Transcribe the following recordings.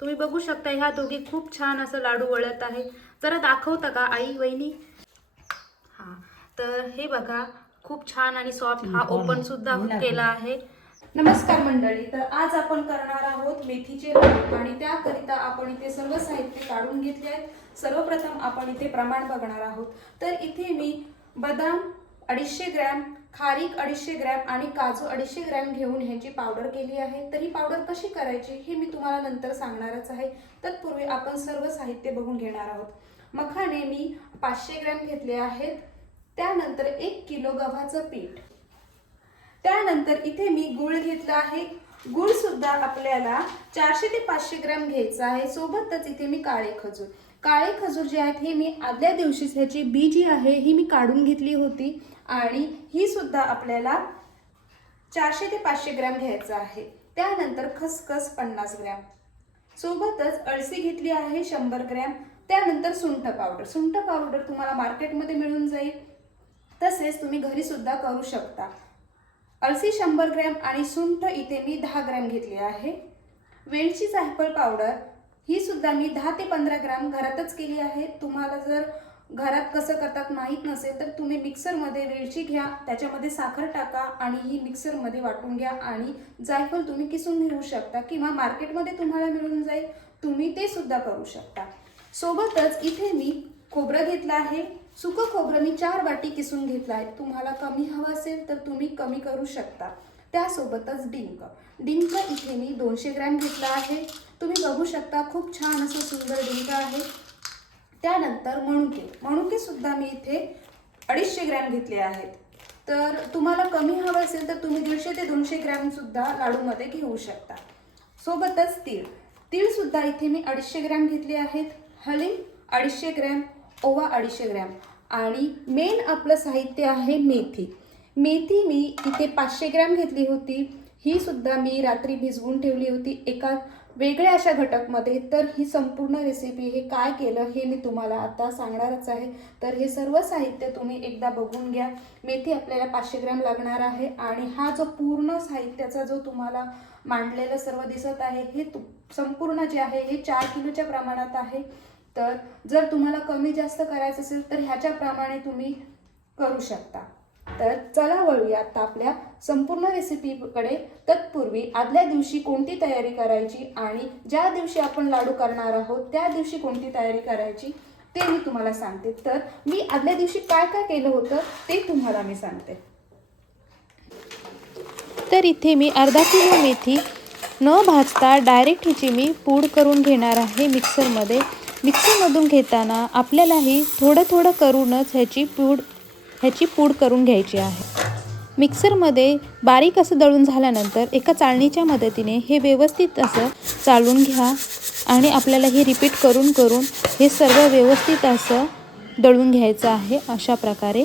तुम्ही बघू शकता ह्या दोघी खूप छान असं लाडू वळत आहे जरा दाखवता का आई वहिनी? हा तर हे बघा खूप छान आणि सॉफ्ट हा ओपन सुद्धा केला आहे. नमस्कार मंडळी तर आज आपण करणार आहोत मेथीचे लाडू. आणि त्याकरिता आपण इथे सर्व साहित्य काढून घेतले आहेत. सर्वप्रथम आपण इथे प्रमाण बघणार आहोत. तर इथे मी बदाम अडीचशे ग्रॅम खारीक अडीचशे ग्रॅम आणि काजू अडीचशे ग्रॅम घेऊन ह्याची पावडर केली आहे. तर ही पावडर कशी करायची हे मी तुम्हाला नंतर सांगणारच आहे. तत्पूर्वी आपण सर्व साहित्य बघून घेणार आहोत. मखाने मी पाचशे ग्रॅम घेतले आहेत. त्यानंतर एक किलो गव्हाचं पीठ. त्यानंतर इथे मी गुळ घेतला आहे. गुळ सुद्धा आपल्याला चारशे ते पाचशे ग्रॅम घ्यायचा आहे. सोबतच इथे मी काळे खजूर. काळे खजूर जे आहेत हे मी आदल्या दिवशीच ह्याची बी जी आहे ही मी काढून घेतली होती आणि ही सुद्धा आपल्याला चारशे ते पाचशे ग्रॅम घ्यायचं आहे. त्यानंतर खसखस पन्नास ग्रॅम. सोबतच अळसी घेतली आहे शंभर ग्रॅम. त्यानंतर सुंठ पावडर. सुंठ पावडर तुम्हाला मार्केटमध्ये मिळून जाईल. तसेच तुम्ही घरीसुद्धा करू शकता. अळसी शंभर ग्रॅम आणि सुंठ इथे मी दहा ग्रॅम घेतली आहे. वेलची जायफळ पावडर ही सुद्धा मी दहा ते पंधरा ग्रॅम घरातच केली आहे. तुम्हाला जर घरात कसं करतात माहीत नसेल तर तुम्ही मिक्सरमध्ये वेलची घ्या त्याच्यामध्ये साखर टाका आणि ही मिक्सरमध्ये वाटून घ्या आणि जायफळ तुम्ही किसून घेऊ शकता किंवा मार्केटमध्ये तुम्हाला मिळून जाईल. तुम्ही ते सुद्धा करू शकता. सोबतच इथे मी खोबरं घेतलं आहे. सुकं खोबरं मी चार वाटी किसून घेतलं आहे तुम्हाला कमी हवं असेल तर तुम्ही कमी करू शकता. त्यासोबतच डिंक. डिंक इथे मी दोनशे ग्रॅम घेतला आहे. तुम्ही बघू शकता खूप छान असं सुंदर डिंक आहे. त्यानंतर मणुके. मणुकेसुद्धा मी इथे अडीचशे ग्रॅम घेतले आहेत. तर तुम्हाला कमी हवं असेल तर तुम्ही दीडशे ते दोनशे ग्रॅमसुद्धा लाडूमध्ये घेऊ शकता. सोबतच तीळ. तीळसुद्धा इथे मी अडीचशे ग्रॅम घेतले आहेत. हलीम अडीचशे ग्रॅम. ओवा अडीचशे ग्रॅम. आणि मेन आपलं साहित्य आहे मेथी. मेथी मी इथे पाचशे ग्रॅम घेतली होती. ही सुद्धा मी रात्री भिजवून ठेवली होती एका वेगळ्या अशा घटकमध्ये. तर ही संपूर्ण रेसिपी हे काय केलं हे मी तुम्हाला आता सांगणारच आहे. तर हे सर्व साहित्य तुम्ही एकदा बघून घ्या. मेथी आपल्याला पाचशे ग्रॅम लागणार आहे. आणि हा जो पूर्ण साहित्याचा जो तुम्हाला मांडलेलं सर्व दिसत आहे हे तु संपूर्ण जे आहे हे चार किलोच्या प्रमाणात आहे. तर जर तुम्हाला कमी जास्त करायचं असेल तर ह्याच्याप्रमाणे तुम्ही करू शकता. तर चला वळूया आता आपल्या संपूर्ण रेसिपीकडे. तत्पूर्वी आदल्या दिवशी कोणती तयारी करायची आणि ज्या दिवशी आपण लाडू करणार आहोत त्या दिवशी कोणती तयारी करायची ते मी तुम्हाला सांगते. तर मी आदल्या दिवशी काय काय केलं होतं ते तुम्हाला मी सांगते. तर इथे मी अर्धा किलो मेथी न भाजता डायरेक्ट हिची मी पूड करून घेणार आहे मिक्सरमध्ये. मिक्सरमधून घेताना आपल्यालाही थोडं थोडं करूनच ह्याची पूड ह्याची पूड करून घ्यायची आहे. मिक्सरमध्ये बारीक असं दळून झाल्यानंतर एका चाळणीच्या मदतीने हे व्यवस्थित असं चालून घ्या आणि आपल्याला हे रिपीट करून करून हे सर्व व्यवस्थित असं दळून घ्यायचं आहे अशा प्रकारे.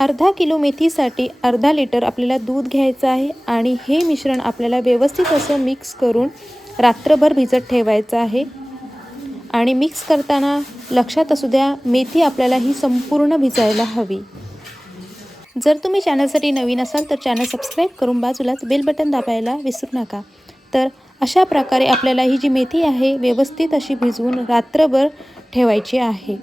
अर्धा किलो मेथीसाठी अर्धा लिटर आपल्याला दूध घ्यायचं आहे आणि हे मिश्रण आपल्याला व्यवस्थित असं मिक्स करून रात्रभर भिजत ठेवायचं आहे. आणि मिक्स करताना लक्षात असू द्या मेथी आपल्याला ही संपूर्ण भिजायला हवी. जर तुम्ही चॅनलसाठी नवीन असाल तर चॅनल सबस्क्राईब करून बाजूलाच बेल बटन दाबायला विसरू नका. तर अशा प्रकारे आपल्याला ही जी मेथी आहे व्यवस्थित अशी भिजवून रात्रभर ठेवायची आहे.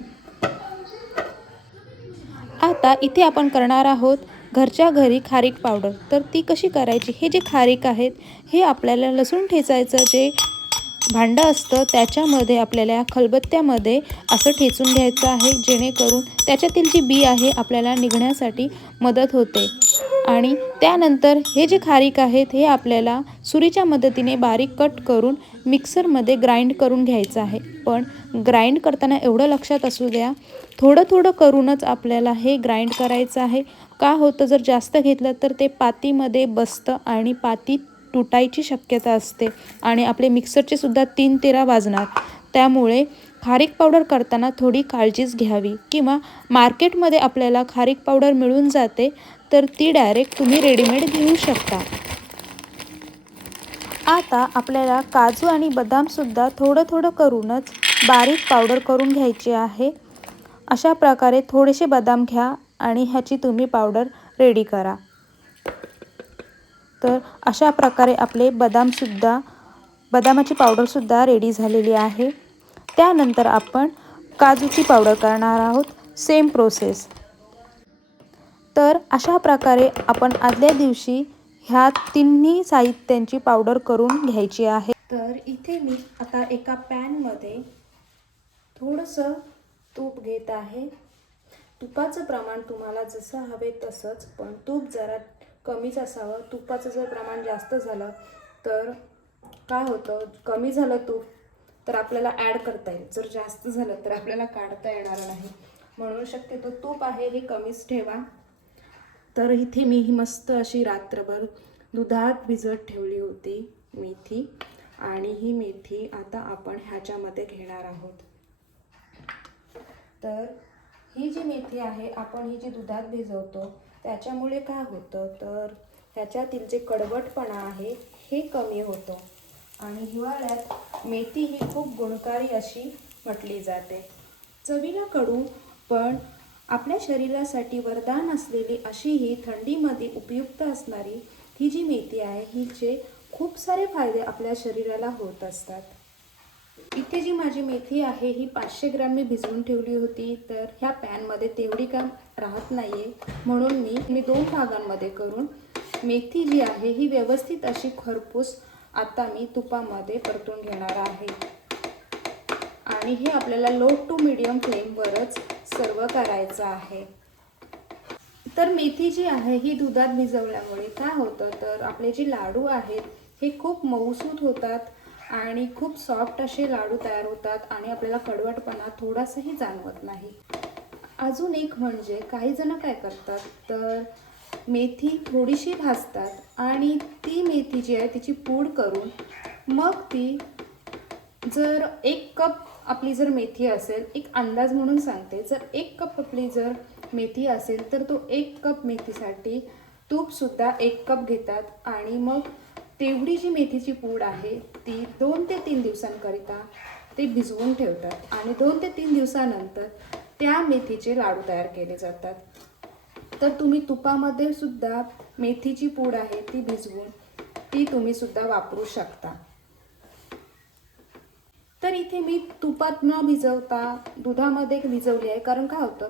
आता इथे आपण करणार आहोत घरच्या घरी खारीक पावडर. तर ती कशी करायची? हे जे खारीक आहेत हे आपल्याला लसूण ठेचायचं जे भांडं असतं त्याच्यामध्ये आपल्याला या खलबत्त्यामध्ये असं ठेचून घ्यायचं आहे जेणेकरून त्याच्यातील जी बी आहे आपल्याला निघण्यासाठी मदत होते. आणि त्यानंतर हे जे खारीक आहेत हे आपल्याला सुरीच्या मदतीने बारीक कट करून मिक्सरमध्ये ग्राइंड करून घ्यायचं आहे. पण ग्राइंड करताना एवढं लक्षात असू द्या थोडं थोडं करूनच आपल्याला हे ग्राइंड करायचं आहे. का होतं जर जास्त घेतलं तर ते पातीमध्ये बसतं आणि पाती तुटायची शक्यता असते आणि आपले मिक्सरचे सुद्धा तीन तेरा वाजणार. त्यामुळे खारीक पावडर करताना थोडी काळजीच घ्यावी. किंवा मार्केटमध्ये आपल्याला खारीक पावडर मिळून जाते तर ती डायरेक्ट तुम्ही रेडीमेड घेऊ शकता. आता आपल्याला काजू आणि बदामसुद्धा थोडं थोडं करूनच बारीक पावडर करून घ्यायची आहे. अशा प्रकारे थोडेसे बदाम घ्या आणि ह्याची तुम्ही पावडर रेडी करा. तर अशा प्रकारे आपले बदामसुद्धा बदामाची पावडरसुद्धा रेडी झालेली आहे. त्यानंतर आपण काजूची पावडर करणार आहोत. सेम प्रोसेस तर अशा प्रकारे आपण आदल्या दिवशी ह्या तिन्ही साहित्यांची पावडर करून घ्यायची आहे. तर इथे मी आता एका पॅनमध्ये थोडंसं तूप घेत आहे. तुपाचं प्रमाण तुम्हाला जसं हवे तसंच पण तूप जरा कमीच असावं. तुपाचं जर प्रमाण जास्त झालं तर काय होतं? कमी झालं तूप तर आपल्याला ॲड करता येईल. जर जास्त झालं तर आपल्याला काढता येणार नाही. म्हणून शक्यतो तूप आहे हे कमीच ठेवा. तर इथे मी ही मस्त अशी रात्रभर दुधात भिजत ठेवली होती मेथी आणि ही मेथी आता आपण ह्याच्यामध्ये घेणार आहोत. तर ही जी मेथी आहे आपण ही जी दुधात भिजवतो त्याच्यामुळे काय होतं तर ह्याच्यातील जे कडवटपणा आहे हे कमी होतं. आणि हिवाळ्यात मेथी ही खूप गुणकारी अशी म्हटली जाते. चवीला कडू पण आपल्या शरीरासाठी वरदान असलेली अशी ही थंडीमध्ये उपयुक्त असणारी ही जी मेथी आहे हिचे खूप सारे फायदे आपल्या शरीराला होत असतात. इथे जी माझी मेथी आहे ही पाचशे ग्रॅम मी भिजवून ठेवली होती. तर ह्या पॅनमध्ये तेवढी काम राहत नाही आहे म्हणून मी मी दोन भागांमध्ये करून मेथी जी आहे ही व्यवस्थित अशी खरपूस आता मी तुपामध्ये परतून घेणार आहे. आणि हे आपल्याला लो टू मिडियम फ्लेमवरच सर्व करायचं आहे. तर मेथी जी आहे ही दुधात भिजवल्यामुळे काय होतं तर आपले जे लाडू आहेत हे खूप मऊसूत होतात. आणि खूप सॉफ्ट असे लाडू तयार होतात आणि आपल्याला कडवटपणा थोडासाही जाणवत नाही. अजून एक म्हणजे काही जण काय करतात तर मेथी थोडीशी भाजतात आणि ती मेथी जी आहे तिची पूड करून मग ती जर एक कप आपली जर मेथी असेल एक अंदाज म्हणून सांगते जर एक कप आपली जर मेथी असेल तर तो एक कप मेथीसाठी तूपसुद्धा एक कप घेतात आणि मग तेवढी जी मेथीची पूड आहे ती दोन ते तीन दिवसांकरिता ते भिजवून ठेवतात आणि दोन ते तीन दिवसानंतर त्या मेथीचे लाडू तयार केले जातात. तर तुम्ही तुपामध्ये सुद्धा मेथीची पूड आहे ती भिजवून ती तुम्ही सुद्धा वापरू शकता. तर इथे मी तुपात न भिजवता दुधामध्ये भिजवली आहे. कारण काय होतं?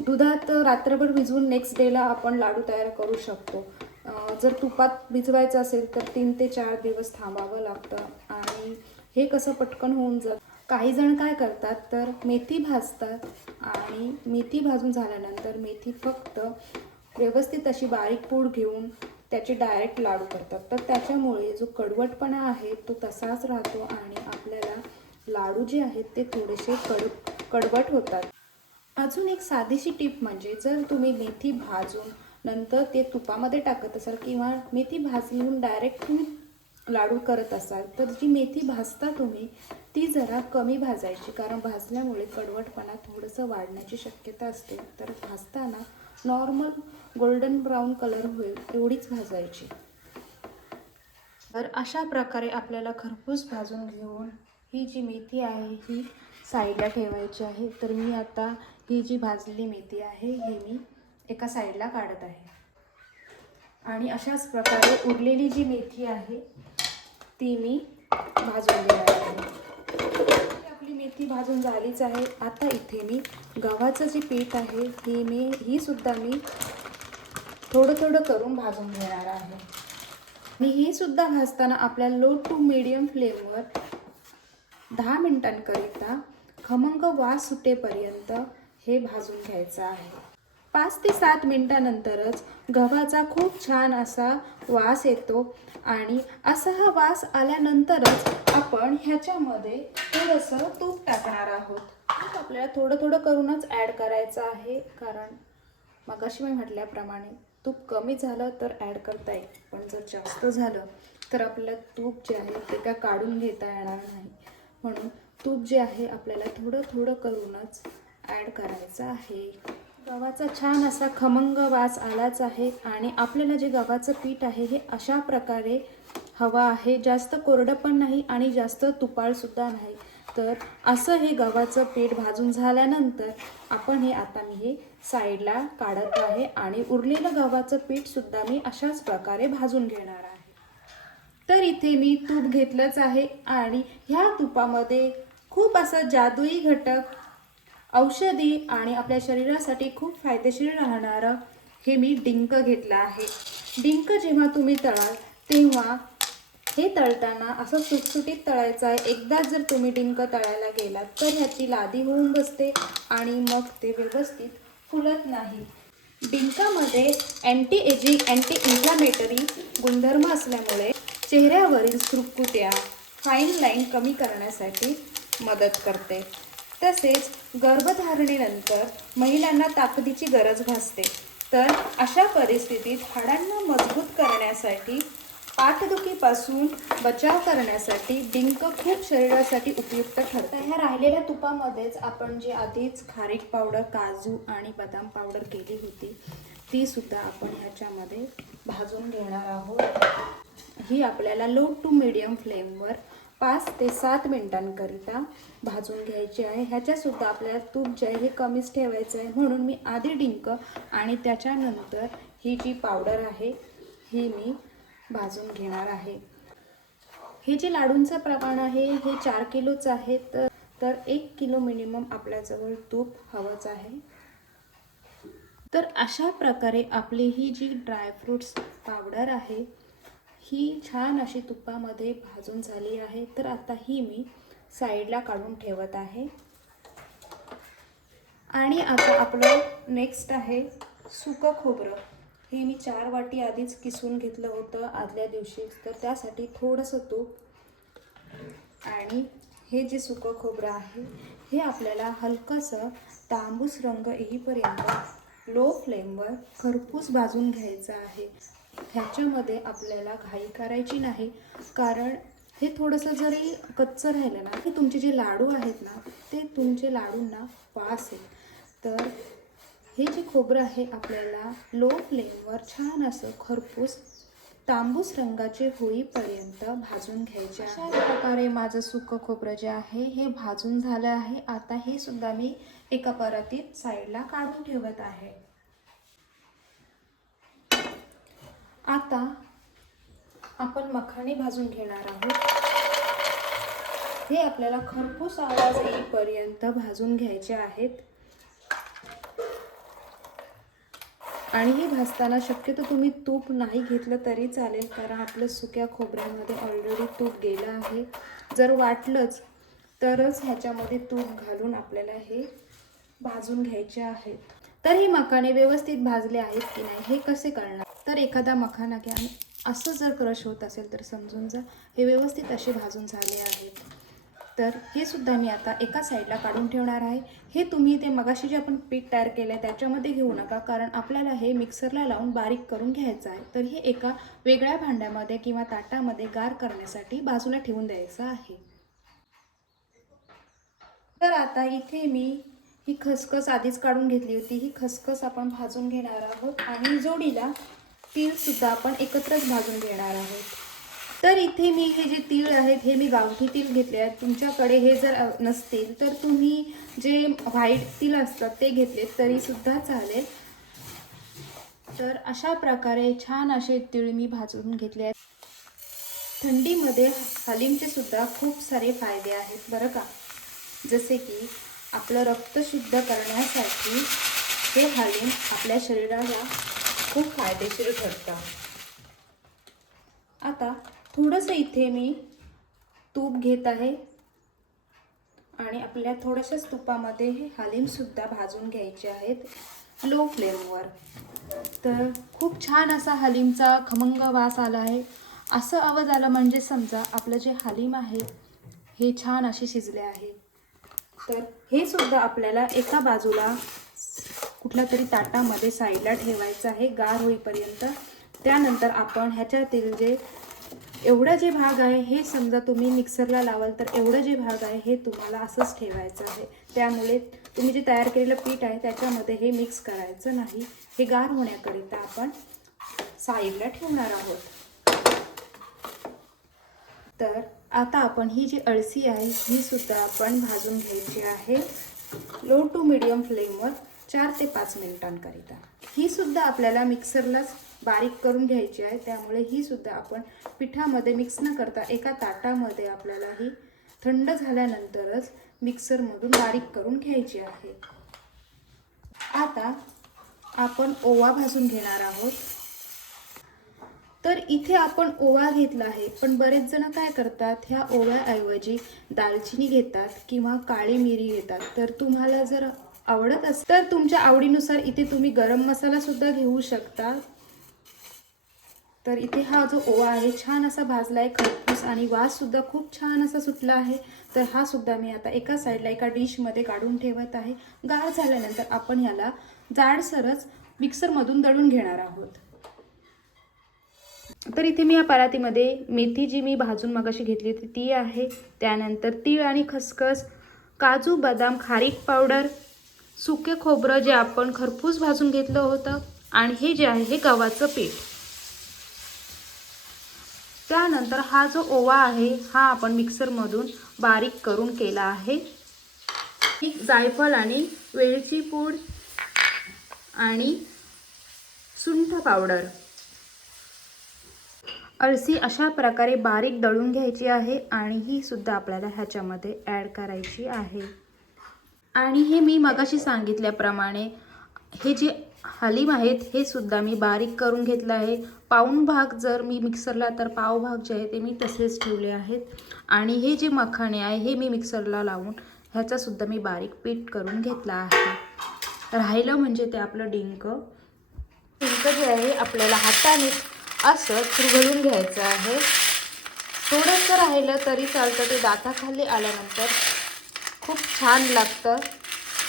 दुधात रात्रभर भिजवून नेक्स्ट डेला आपण लाडू तयार करू शकतो. जर तुपात भिजवायचं असेल तर तीन ते चार दिवस थांबावं लागतं. आणि हे कसं पटकन होऊन जात? काही जण काय करतात तर मेथी भाजतात आणि मेथी भाजून झाल्यानंतर मेथी फक्त व्यवस्थित अशी बारीक पूड घेऊन त्याचे डायरेक्ट लाडू करतात. तर त्याच्यामुळे जो कडवटपणा आहे तो तसाच राहतो आणि आपल्याला लाडू जे आहेत ते थोडेसे कड कडवट होतात. अजून एक साधीशी टीप म्हणजे जर तुम्ही मेथी भाजून नंतर ते तुपामध्ये टाकत असाल किंवा मेथी भाजून डायरेक्ट तुम्ही लाडू करत असाल तर जी मेथी भाजता तुम्ही ती जरा कमी भाजायची. कारण भाजल्यामुळे कडवटपणा थोडंसं वाढण्याची शक्यता असते. तर भाजताना नॉर्मल गोल्डन ब्राऊन कलर होईल एवढीच भाजायची. तर अशा प्रकारे आपल्याला खरपूस भाजून घेऊन ही जी मेथी आहे ही साईडला ठेवायची आहे. तर मी आता ही जी भाजलेली मेथी आहे ही मी एका साईडला काढत आहे. आणि अशाच प्रकारे उरलेली जी मेथी आहे ती मी भाजून घेणार आहे. आपली मेथी भाजून झालीच आहे. आता इथे मी गव्हाचं जे पीठ आहे ही मी ही सुद्धा मी थोडं थोडं करून भाजून घेणार आहे. मी ही सुद्धा भाजताना आपल्या लो टू मिडियम फ्लेमवर दहा मिनिटांकरिता खमंग वास सुटेपर्यंत हे भाजून घ्यायचं आहे. पाच ते सात मिनटानंतरच गव्हाचा खूप छान असा वास येतो आणि असा हा वास आल्यानंतरच आपण ह्याच्यामध्ये थोडंसं तूप टाकणार आहोत. तूप आपल्याला थोडं थोडं करूनच ॲड करायचं आहे कारण मगाशी मी म्हटल्याप्रमाणे तूप कमी झालं तर ॲड करता येईल पण जर जास्त झालं तर आपल्याला तूप जे आहे ते काय काढून घेता येणार नाही. म्हणून तूप जे आहे आपल्याला थोडं थोडं करूनच ॲड करायचं आहे. गव्हाचा छान असा खमंग वास आलाच आहे आणि आपल्याला जे गव्हाचं पीठ आहे हे अशा प्रकारे हवा आहे. जास्त कोरडं पण नाही आणि जास्त तुपाळसुद्धा नाही. तर असं हे गव्हाचं पीठ भाजून झाल्यानंतर आपण हे आता मी हे साईडला काढत आहे आणि उरलेलं गव्हाचं पीठसुद्धा मी अशाच प्रकारे भाजून घेणार आहे. तर इथे मी तूप घेतलंच आहे आणि ह्या तुपामध्ये खूप असं जादुई घटक औषधी आणि आपल्या शरीरासाठी खूप फायदेशीर राहणारं हे मी डिंक घेतलं आहे. डिंक जेव्हा तुम्ही तळाल तेव्हा हे तळताना असं सुटसुटीत तळायचं आहे. एकदा जर तुम्ही डिंक तळायला गेलात तर ह्याची लादी होऊन बसते आणि मग ते व्यवस्थित फुलत नाही. डिंकामध्ये अँटी एजिंग अँटी इन्फ्लामेटरी गुणधर्म असल्यामुळे चेहऱ्यावरील सुरकुत्या फाईन लाईन कमी करण्यासाठी मदत करते. तसेच गर्भधारणेनंतर महिलांना ताकदीची गरज भासते. तर अशा परिस्थितीत हाडांना मजबूत करण्यासाठी पाठदुखीपासून बचाव करण्यासाठी डिंक खूप शरीरासाठी उपयुक्त ठरतं. ह्या राहिलेल्या तुपामध्येच आपण जी आधीच खारीक पावडर काजू आणि बदाम पावडर केली होती ती सुद्धा आपण ह्याच्यामध्ये भाजून घेणार आहोत. ही आपल्याला लो टू मिडियम फ्लेमवर पाच ते सात मिनिटांकरिता भाजून घ्यायची आहे. ह्याच्यासुद्धा आपल्याला तूप जे आहे हे कमीच ठेवायचं आहे. म्हणून मी आधी डिंक आणि त्याच्यानंतर ही जी पावडर आहे ही मी भाजून घेणार आहे. हे जे लाडूंचं प्रमाण आहे हे चार किलोचं आहे. तर तर एक किलो मिनिमम आपल्याजवळ तूप हवंच आहे. तर अशा प्रकारे आपली ही जी ड्रायफ्रूट्स पावडर आहे ही छान अशी तुपामध्ये भाजून झाली आहे. तर आता ही मी साईडला काढून ठेवत आहे. आणि आता आपलं नेक्स्ट आहे सुकं खोबरं. हे मी चार वाटी आधीच किसून घेतलं होतं आदल्या दिवशीच तर त्यासाठी थोडंसं तूप आणि हे जे सुकं खोबरं आहे हे आपल्याला हलकंसं तांबूस रंग येईपर्यंत लो फ्लेमवर खरपूस भाजून घ्यायचं आहे. ह्याच्यामध्ये आपल्याला घाई करायची नाही. कारण हे थोडंसं जरी कच्चं राहिलं ना की तुमचे जे लाडू आहेत ना ते तुमचे लाडूंना वास येईल तर हे जे खोबरं आहे आपल्याला लो फ्लेमवर छान असं खरपूस तांबूस रंगाचे होईपर्यंत भाजून घ्यायचे. अशा प्रकारे माझं सुकं खोबरं जे आहे हे भाजून झालं आहे. आता हे सुद्धा मी एका परातीत साईडला काढून ठेवत आहे. आता आपण मखाणे भाजून घेणार आहोत. हे आपल्याला खरपूस आवाज येईपर्यंत भाजून घ्यायचे आहेत. आणि हे भाजताना शक्यतो तुम्ही तूप नाही घेतलं तरी चालेल कारण आपलं सुक्या खोबऱ्यामध्ये ऑलरेडी तूप गेलं आहे. जर वाटलंच तरच ह्याच्यामध्ये तूप घालून आपल्याला हे भाजून घ्यायचे आहेत. तर हे मखाणे व्यवस्थित भाजले आहेत की नाही हे कसे कळणार तर एखादा मखाना घ्या. आणि असं जर क्रश होत असेल तर समजून जा. हे व्यवस्थित असे भाजून झाले आहेत. तर हे सुद्धा मी आता एका साईडला काढून ठेवणार आहे. हे तुम्ही ते मगाशी जे आपण पीठ तयार केलं आहे त्याच्यामध्ये घेऊ नका. कारण आपल्याला हे मिक्सरला लावून बारीक करून घ्यायचं आहे. तर हे एका वेगळ्या भांड्यामध्ये किंवा ताटामध्ये गार करण्यासाठी बाजूला ठेवून द्यायचं आहे. तर आता इथे मी ही खसखस आधीच काढून घेतली होती. ही खसखस आपण भाजून घेणार आहोत. आणि जोडीला तीळसुद्धा आपण एकत्रच भाजून घेणार आहोत. तर इथे मी हे जे तीळ आहेत हे मी गावठी तीळ घेतले आहेत. तुमच्याकडे हे जर नसतील तर तुम्ही जे व्हाईट तीळ असतात ते घेतले तरीसुद्धा चालेल. तर अशा प्रकारे छान असे तीळ मी भाजून घेतले आहेत. थंडीमध्ये हलीमचे सुद्धा खूप सारे फायदे आहेत बरं का? जसे की आपलं रक्त शुद्ध करण्यासाठी हे हलीम आपल्या शरीराला खूप फायदेशीर ठरतं आता थोडंसं इथे मी तूप घेत आहे. आणि आपल्या थोड्याशाच तुपामध्ये हे हलीमसुद्धा भाजून घ्यायचे आहेत लो फ्लेमवर तर खूप छान असा हलीमचा खमंग वास आला आहे. असं आवाज आला म्हणजे समजा आपलं जे हलीम आहे हे छान असे शिजले आहे. तर हे सुद्धा आपल्याला एका बाजूला कुठल्या तरी ताटामध्ये साईडला ठेवायचं आहे गार होईपर्यंत. त्यानंतर आपण ह्याच्यातील जे एवढं जे भाग आहे हे समजा तुम्ही मिक्सरला लावाल तर एवढं जे भाग आहे हे तुम्हाला असंच ठेवायचं आहे. त्यामुळे तुम्ही जे तयार केलेलं पीठ आहे त्याच्यामध्ये हे मिक्स करायचं नाही. हे गार होण्याकरिता आपण साईडला ठेवणार आहोत. तर आता आपण ही जी अळसी आहे ही सुद्धा आपण भाजून घ्यायची आहे. लो टू मिडियम फ्लेमवर चार ते पाच मिनिटांकरिता. ही सुद्धा आपल्याला मिक्सरलाच बारीक करून घ्यायची आहे. त्यामुळे ही सुद्धा आपण पिठामध्ये मिक्स न करता एका ताटामध्ये आपल्याला ही थंड झाल्यानंतरच मिक्सरमधून बारीक करून घ्यायची आहे. आता आपण ओवा भाजून घेणार आहोत. तर इथे आपण ओवा घेतला आहे पण बरेच जण काय करतात ह्या ओव्याऐवजी दालचिनी घेतात किंवा काळी मिरी घेतात. तर तुम्हाला जर आवडत असेल तर तुमच्या आवडीनुसार इथे तुम्ही गरम मसाला सुद्धा घेऊ शकता. तर इथे हा जो ओवा आहे छान असा भाजला आहे खरपूस आणि वास सुद्धा खूप छान असा सुटला आहे. तर हा सुद्धा मी आता एका साईडला एका डिशमध्ये काढून ठेवत आहे. गार झाल्यानंतर आपण ह्याला जाडसरच मिक्सरमधून दळून घेणार आहोत. तर इथे मी या परातीमध्ये मेथी जी मी भाजून मगाशी घेतली होती ती आहे. त्यानंतर तीळ आणि खसखस काजू बदाम खारीक पावडर सुके खोबरं जे आपण खरपूस भाजून घेतलं होतं आणि हे जे आहे हे गव्हाचं पीठ. त्यानंतर हा जो ओवा आहे हा आपण मिक्सरमधून बारीक करून केला आहे. जायफळ आणि वेलची पूड आणि सुंठ पावडर. अळसी अशा प्रकारे बारीक दळून घ्यायची आहे आणि ही सुद्धा आपल्याला ह्याच्यामध्ये ॲड करायची आहे. आणि हे मी मगाशी सांगितल्याप्रमाणे हे जे हलीम आहेत हे सुद्धा मी बारीक करून घेतलं आहे. पाऊण भाग जर मी मिक्सरला तर पाव भाग जे आहे ते मी तसेच ठेवले आहेत. आणि हे जे मखाणे आहे हे मी मिक्सरला लावून ह्याचासुद्धा मी बारीक पीठ करून घेतला आहे. राहिलं म्हणजे ते आपलं डिंक. डिंक जे आहे आपल्याला हाताने असं चुरगळून घ्यायचं आहे. थोडंसं राहिलं तरी चालतं ते दाताखाली आल्यानंतर खूप छान लागतं.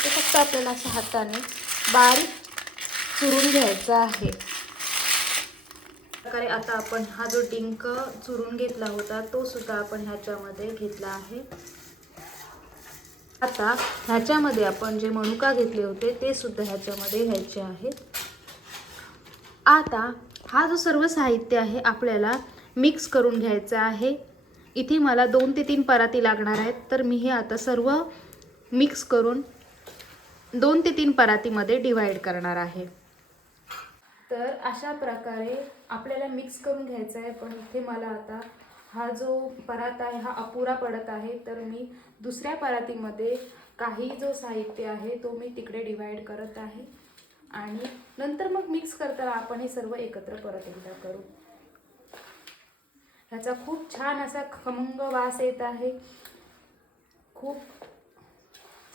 ते फक्त आपल्याला असं हाताने बारीक चुरून घ्यायचं आहे. प्रकारे आता आपण हा जो डिंक चुरून घेतला होता तो सुद्धा आपण ह्याच्यामध्ये घेतला आहे. आता ह्याच्यामध्ये आपण जे मनुका घेतले होते ते सुद्धा ह्याच्यामध्ये घ्यायचे आहेत. आता हा जो सर्व साहित्य आहे आपल्याला मिक्स करून घ्यायचा आहे. इथे मला दोन ते तीन पराती लागणार आहेत. तर मी हे आता सर्व मिक्स करून दोन ते तीन परातीमध्ये डिवाईड करणार आहे. तर अशा प्रकारे आपल्याला मिक्स करून घ्यायचं आहे. पण इथे मला आता हा जो परात आहे हा अपुरा पडत आहे. तर मी दुसऱ्या परातीमध्ये काही जो साहित्य आहे तो मी तिकडे डिवाईड करत आहे. आणि नंतर मग मिक्स करताना आपण हे सर्व एकत्र परत एकदा करू. ह्याचा खूप छान असा खमंग वास येत आहे. खूप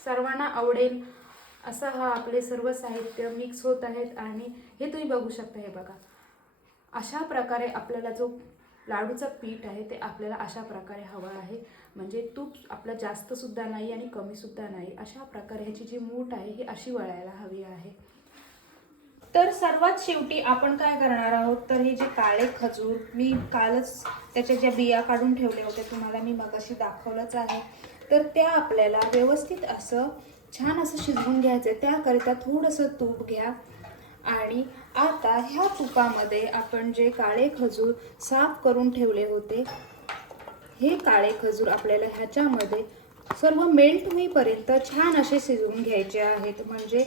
सर्वांना आवडेल असं हा आपले सर्व साहित्य मिक्स होत आहेत आणि हे तुम्ही बघू शकता हे बघा. अशा प्रकारे आपल्याला जो लाडूचं पीठ आहे ते आपल्याला अशा प्रकारे हवं आहे. म्हणजे तूप आपलं जास्तसुद्धा नाही आणि कमीसुद्धा नाही. अशा प्रकारे ह्याची जी मूठ आहे ही अशी वळायला हवी आहे. तर सर्वात शेवटी आपण काय करणार आहोत? तर हे जे काळे खजूर मी कालच त्याच्या ज्या बिया काढून ठेवले होते तुम्हाला मी मगाशी दाखवलंच आहे. तर त्या आपल्याला व्यवस्थित असं छान असं शिजवून घ्यायचं आहे त्याकरिता थोडंसं तूप घ्या. आणि आता ह्या तुपामध्ये आपण जे काळे खजूर साफ करून ठेवले होते हे काळे खजूर आपल्याला ह्याच्यामध्ये सर्व मेल्ट होईपर्यंत छान असे शिजवून घ्यायचे आहेत. म्हणजे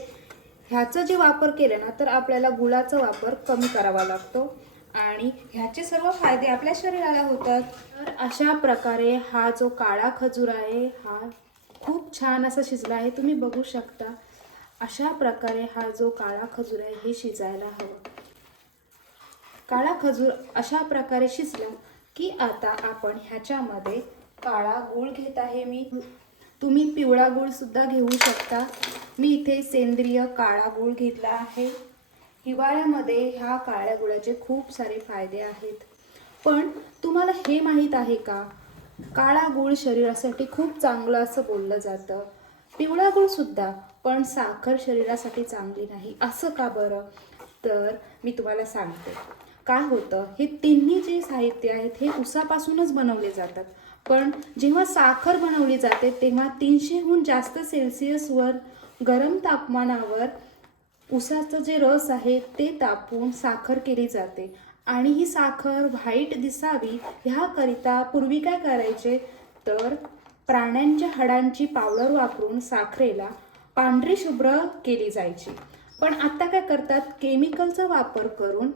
ह्याचं जे वापर केलं ना तर आपल्याला गुळाचा वापर कमी करावा लागतो. आणि ह्याचे सर्व फायदे आपल्या शरीराला होतात. तर अशा प्रकारे हा जो काळा खजूर आहे हा खूप छान असा शिजला आहे. तुम्ही बघू शकता. अशा प्रकारे हा जो काळा खजूर आहे हे शिजायला हवं. काळा खजूर अशा प्रकारे शिजला की आता आपण ह्याच्यामध्ये काळा गूळ घेत आहे मी. तुम्ही पिवळा गूळसुद्धा घेऊ शकता. मी इथे सेंद्रिय काळा गुळ घेतला आहे. हिवाळ्यामध्ये ह्या काळ्या गुळाचे खूप सारे फायदे आहेत. पण तुम्हाला हे माहीत आहे का? काळा गुळ शरीरासाठी खूप चांगलं असं बोललं जातं. पिवळा गुळसुद्धा पण साखर शरीरासाठी चांगली नाही. असं का बरं? तर मी तुम्हाला सांगते. काय होतं? हे तिन्ही जे साहित्य आहेत हे उसापासूनच बनवले जातात. पण जेव्हा साखर बनवली जाते तेव्हा तीनशेहून जास्त सेल्सिअसवर गरम तापमानावर उसाचं जे रस आहे ते तापून साखर केली जाते. आणि ही साखर व्हाईट दिसावी ह्याकरिता पूर्वी काय करायचे? तर प्राण्यांच्या हाडांची पावडर वापरून साखरेला पांढरी शुभ्र केली जायची. पण आता काय करतात? केमिकलचा वापर करून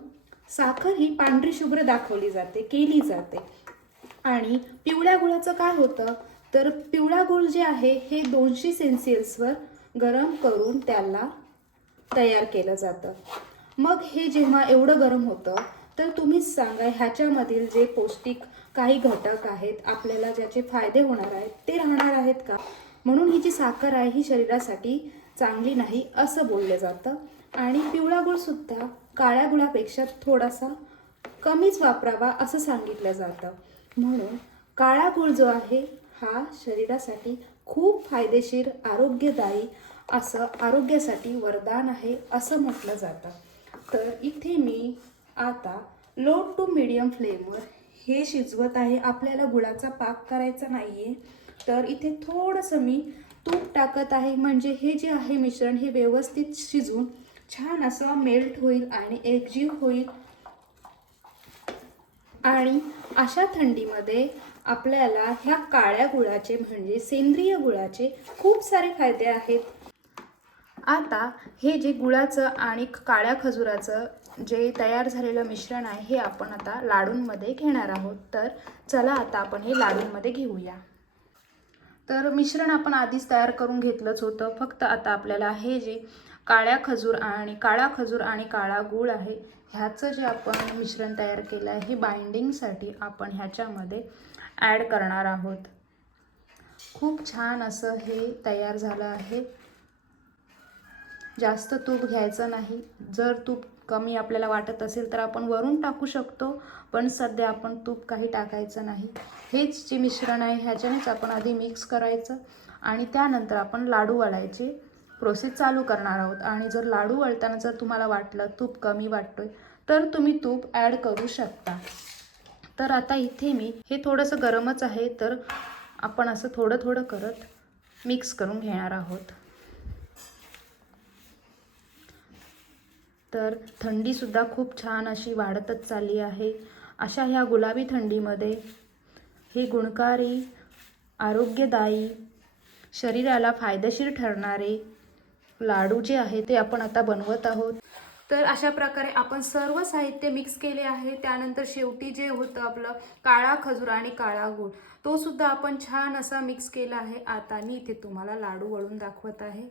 साखर ही पांढरी शुभ्र दाखवली जाते केली जाते. आणि पिवळ्या गुळाचं काय होतं? तर पिवळा गुळ जे आहे हे दोनशे सेल्सिअसवर गरम करून त्याला तयार केलं जातं. मग हे जेव्हा एवढं गरम होतं तर तुम्हीच सांगा ह्याच्यामधील जे पौष्टिक काही घटक आहेत आपल्याला ज्याचे फायदे होणार आहेत ते राहणार आहेत का? म्हणून ही जी साखर आहे ही शरीरासाठी चांगली नाही असं बोललं जातं. आणि पिवळा गुळसुद्धा काळ्या गुळापेक्षा थोडासा कमीच वापरावा असं सांगितलं जातं. म्हणून काळा गुळ जो आहे हा शरीरासाठी खूप फायदेशीर आरोग्यदायी असं आरोग्यासाठी वरदान आहे असं म्हटलं जातं. तर इथे मी आता लो टू मिडियम फ्लेमवर हे शिजवत आहे. आपल्याला गुळाचा पाक करायचा नाही आहे तर इथे थोडंसं मी तूप टाकत आहे. म्हणजे हे जे आहे मिश्रण हे व्यवस्थित शिजून छान असं मेल्ट होईल आणि एकजीव होईल. आणि अशा थंडीमध्ये आपल्याला ह्या काळ्या गुळाचे म्हणजे सेंद्रिय गुळाचे खूप सारे फायदे आहेत. आता हे जे गुळाचं आणि काळ्या खजुराचं जे तयार झालेलं मिश्रण आहे हे आपण आता लाडूंमध्ये घेणार आहोत. तर चला आता आपण हे लाडूंमध्ये घेऊया. तर मिश्रण आपण आधीच तयार करून घेतलंच होतं. फक्त आता आपल्याला हे जे काळ्या खजूर आणि काळा खजूर आणि काळा गूळ आहे ह्याचं जे आपण मिश्रण तयार केलं आहे हे बाइंडिंगसाठी आपण ह्याच्यामध्ये ॲड करणार आहोत. खूप छान असं हे तयार झालं आहे. जास्त तूप घ्यायचं नाही. जर तूप कमी आपल्याला वाटत असेल तर आपण वरून टाकू शकतो पण सध्या आपण तूप काही टाकायचं नाही. हेच जे मिश्रण आहे ह्याच्यानेच आपण आधी मिक्स करायचं आणि त्यानंतर आपण लाडू वळायचे. प्रोसेस चालू करणार आहोत आणि जर लाडू वळताना जर तुम्हाला वाटलं तूप कमी वाटतोय तर तुम्ही तूप ॲड करू शकता. तर आता इथे मी हे थोडंसं गरमच आहे तर आपण असं थोडं थोडं करत मिक्स करून घेणार आहोत. तर थंडीसुद्धा खूप छान अशी वाढतच चालली आहे. अशा ह्या गुलाबी थंडीमध्ये हे गुणकारी आरोग्यदायी शरीराला फायदेशीर ठरणारे लाडू जे आहे ते आपण आता बनवत आहोत. तर अशा प्रकारे आपण सर्व साहित्य मिक्स केले आहे. त्यानंतर शेवटी जे होतं आपलं काळा खजूर आणि काळा गूळ तो सुद्धा आपण छान असा मिक्स केला आहे. आता मी इथे तुम्हाला लाडू वळून दाखवत आहे.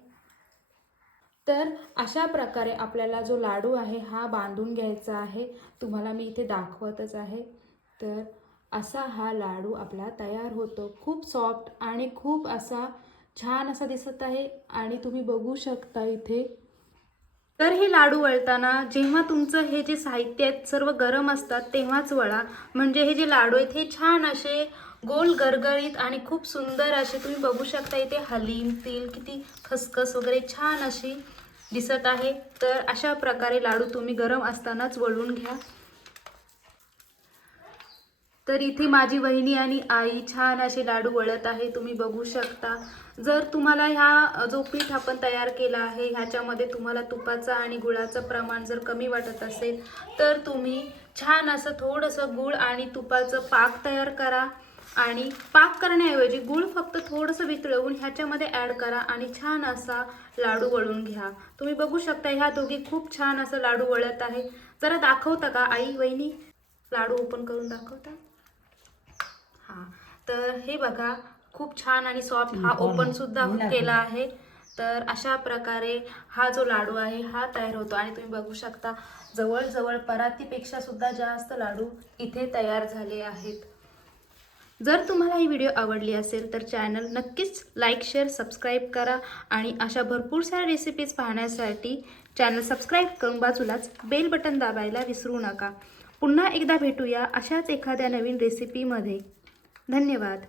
तर अशा प्रकारे आपल्याला जो लाडू आहे हा बांधून घ्यायचा आहे. तुम्हाला मी इथे दाखवतच आहे. तर असा हा लाडू आपला तयार होतो. खूप सॉफ्ट आणि खूप असा छान असा दिसत आहे. आणि तुम्ही बघू शकता इथे तर हे लाडू वळताना जेव्हा तुमचं हे जे साहित्य आहेत सर्व गरम असतात तेव्हाच वळा. म्हणजे हे जे लाडू आहेत हे छान असे गोल गरगरीत आणि खूप सुंदर असे तुम्ही बघू शकता इथे हलीम तेल किती खसखस वगैरे छान अशी दिसत आहे. तर अशा प्रकारे लाडू तुम्ही गरम असतानाच वळून घ्या. तर इथे माझी वहिनी आणि आई छान असे लाडू वळत आहे तुम्ही बघू शकता. जर तुम्हाला ह्या जो पीठ आपण तयार केला आहे ह्याच्यामध्ये तुम्हाला तुपाचं आणि गुळाचं प्रमाण जर कमी वाटत असेल तर तुम्ही छान असं थोडंसं गुळ आणि तुपाचं पाक तयार करा आणि पाक करण्याऐवजी गुळ फक्त थोडंसं वितळवून ह्याच्यामध्ये ॲड करा आणि छान असा लाडू वळून घ्या. तुम्ही बघू शकता ह्या दोघी खूप छान असं लाडू वळत आहे. जरा दाखवता का आई वहिनी? लाडू ओपन करून दाखवता. तर हे बघा खूप छान आणि सॉफ्ट हा ओपन सुद्धा केला आहे. तर अशा प्रकारे हा जो लाडू आहे हा तयार होतो. आणि तुम्ही बघू शकता जवळजवळ परातीपेक्षा सुद्धा जास्त लाडू इथे तयार झाले आहेत. जर तुम्हाला ही व्हिडिओ आवडली असेल तर चॅनल नक्कीच लाईक शेअर सबस्क्राईब करा. आणि अशा भरपूर साऱ्या रेसिपीज पाहण्यासाठी चॅनल सबस्क्राईब करून बाजूलाच बेल बटन दाबायला विसरू नका. पुन्हा एकदा भेटूया अशाच एखाद्या नवीन रेसिपीमध्ये धन्यवाद.